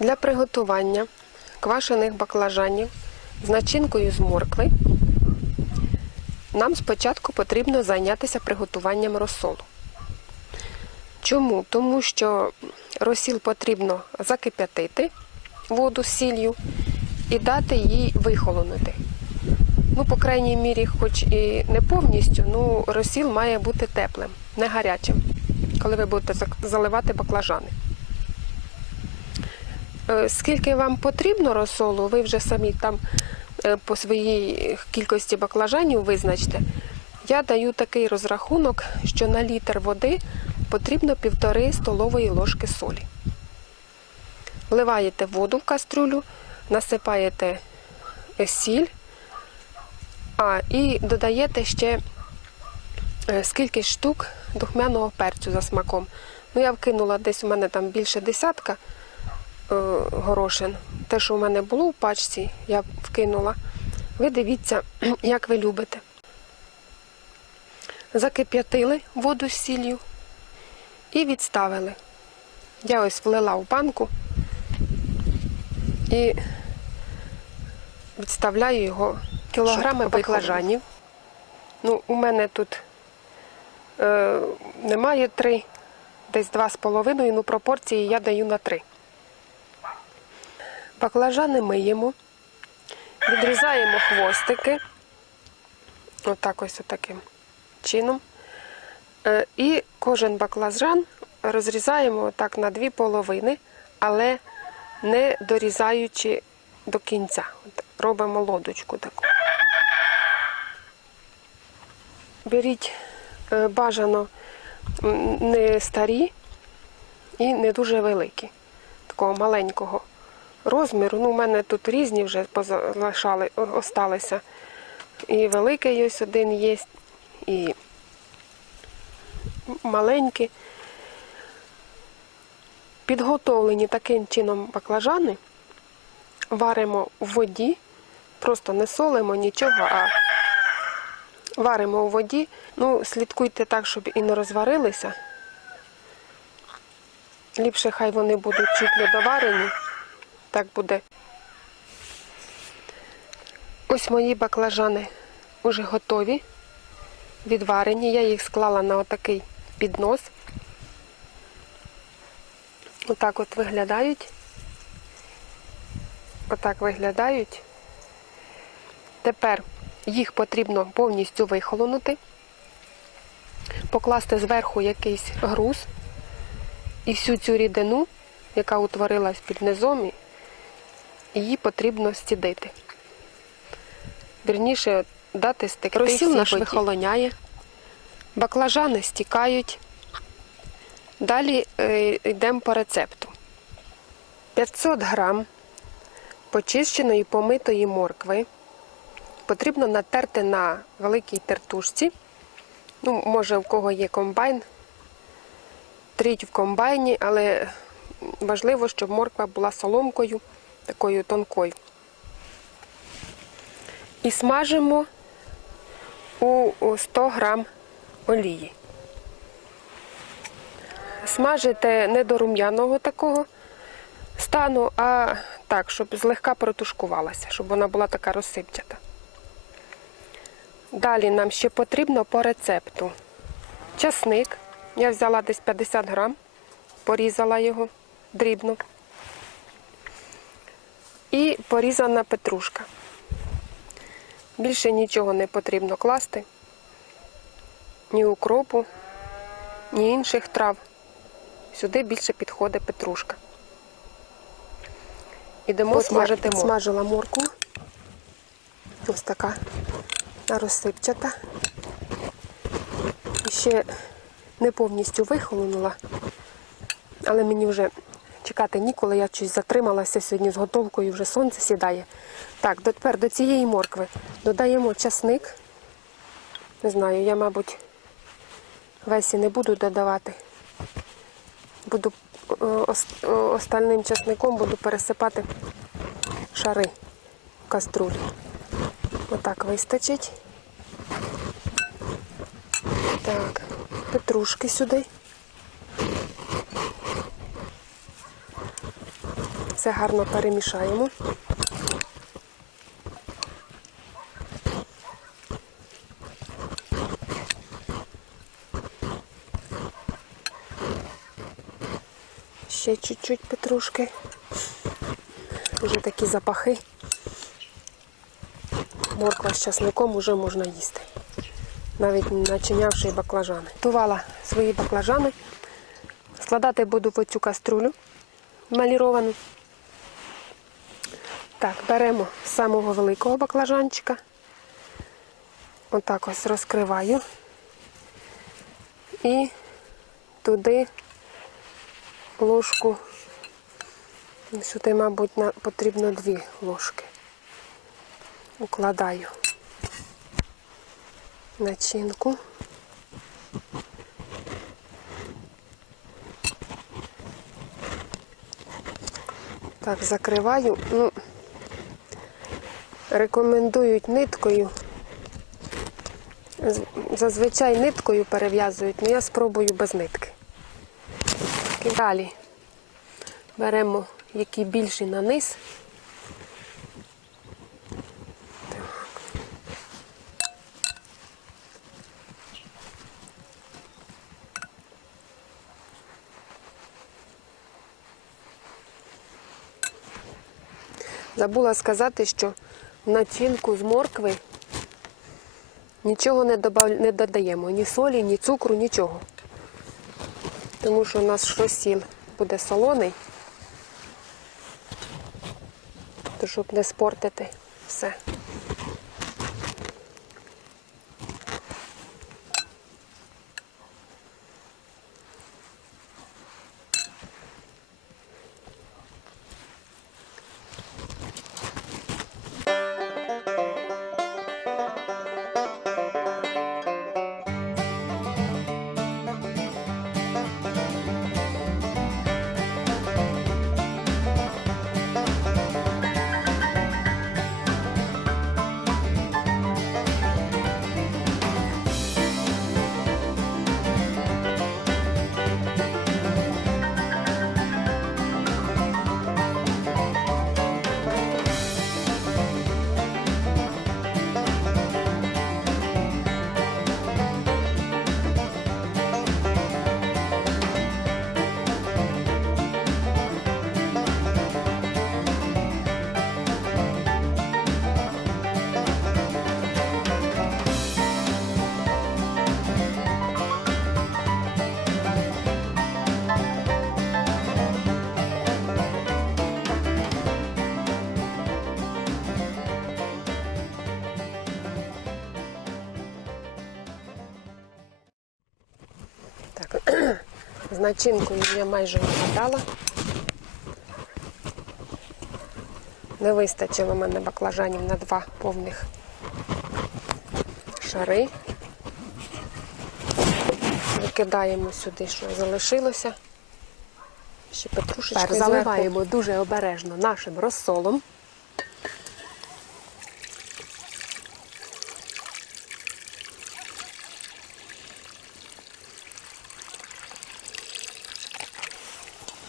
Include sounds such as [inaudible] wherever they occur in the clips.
Для приготування квашених баклажанів з начинкою з моркви нам спочатку потрібно зайнятися приготуванням розсолу. Чому? Тому що розсіл потрібно закип'ятити воду з сіллю і дати їй вихолонути. Ну, по крайній мірі, хоч і не повністю, ну розсіл має бути теплим, не гарячим, коли ви будете заливати баклажани. Е, Скільки вам потрібно розсолу, ви вже самі там е, по своїй кількості баклажанів визначте. Я даю такий розрахунок, що на літр води потрібно півтори столової ложки солі. Вливаєте воду в кастрюлю, насипаєте е, сіль, а і додаєте ще скільки штук духмяного перцю за смаком. Ну, я вкинула десь у мене там більше десятка горошин. Те, що у мене було в пачці, я вкинула. Ви дивіться, [clears throat] як ви любите. Закип'ятили воду з сіллю і відставили. Я ось влила в банку і відставляю його кілограми баклажанів. Ну, у мене тут е, немає три, десь два з половиною, ну пропорції я даю на три. Баклажани миємо, відрізаємо хвостики, отак ось таким чином. Е, І кожен баклажан розрізаємо так на дві половини, але не дорізаючи до кінця. Робимо лодочку таку. Беріть е, бажано не старі і не дуже великі, такого маленького розміру. Ну, у мене тут різні вже позалишали, осталися. І великий ось один є, і маленькі. Підготовлені таким чином баклажани варимо в воді, просто не солимо нічого, а варимо у воді. Ну, слідкуйте так, щоб і не розварилися. Ліпше хай вони будуть чуть недоварені. Так буде. Ось мої баклажани вже готові, відварені. Я їх склала на отакий піднос. Отак от виглядають. Отак виглядають. Тепер їх потрібно повністю вихолонути, покласти зверху якийсь груз і всю цю рідину, яка утворилась під низом, її потрібно стідити. Вірніше дати стекти. Розсіл наш вихолоняє, баклажани стікають. Далі е, йдемо по рецепту. 500 грам почищеної помитої моркви потрібно натерти на великій тертушці. Ну, може, у кого є комбайн, тріть в комбайні, але важливо, щоб морква була соломкою, такою тонкою. І смажимо у у 100 грам олії. Смажите не до рум'яного такого стану, а так, щоб злегка протушкувалася, щоб вона була така розсипчата. Далі нам ще потрібно по рецепту часник. Я взяла десь 50 грам, порізала його дрібно. І порізана петрушка. Більше нічого не потрібно класти, ні укропу, ні інших трав. Сюди більше підходить петрушка. Ідемо смажити моркву. підсмажила морку. Ось така розсипчата. І ще не повністю вихолонула, але мені вже чекати ніколи, я щось затрималася сьогодні з готовкою, вже сонце сідає. Так, тепер до цієї моркви додаємо часник. Не знаю, я, мабуть, весь і не буду додавати. Буду е, е, остальним часником буду пересипати шари в каструлі. Отак вистачить. Так, петрушки сюди. Все гарно перемішаємо. Ще чуть-чуть петрушки. Вже такі запахи. Морква з часником вже можна їсти. Навіть начинявши баклажани. Тувала свої баклажани. Складати буду в оцю каструлю маліровану. Так, беремо самого великого баклажанчика. Отак ось розкриваю. І туди ложку. Сюди, мабуть, потрібно дві ложки. Укладаю начинку. Так, закриваю. Ну, рекомендують ниткою. Зазвичай ниткою перев'язують, але я спробую без нитки. Далі беремо який більший на низ. Забула сказати, що начинку з моркви нічого не, добав... не додаємо, ні солі, ні цукру, нічого. Тому що у нас розсіл буде солоний, то щоб не спортити все. З начинкою я майже вгадала. Не вистачило мене баклажанів на два повних шари. Викидаємо сюди, що залишилося. Ще петрушечки Тепер зверху. заливаємо дуже обережно нашим розсолом.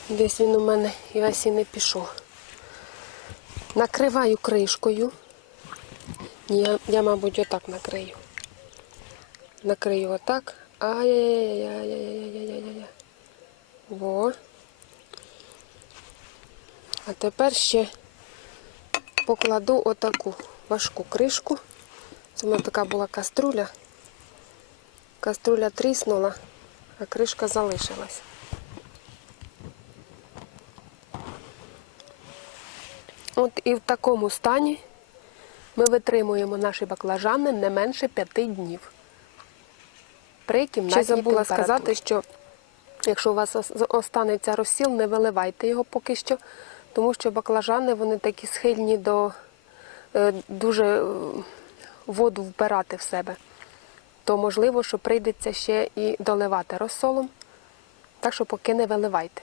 Десь він у мене і весь і не пішов. Накриваю кришкою. Я, я, мабуть, отак накрию. Накрию отак. Ай-яй-яй-яй-яй-яй-яй-яй. Во. А тепер ще покладу отаку важку кришку. Це в мене така була каструля. Каструля тріснула, а кришка залишилась. От і в такому стані ми витримуємо наші баклажани не менше п'яти днів. При кімнатній Ще забула температурі. сказати, що якщо у вас останеться розсіл, не виливайте його поки що, тому що баклажани вони такі схильні до е, дуже е, воду вбирати в себе. То можливо, що прийдеться ще і доливати розсолом. Так що поки не виливайте.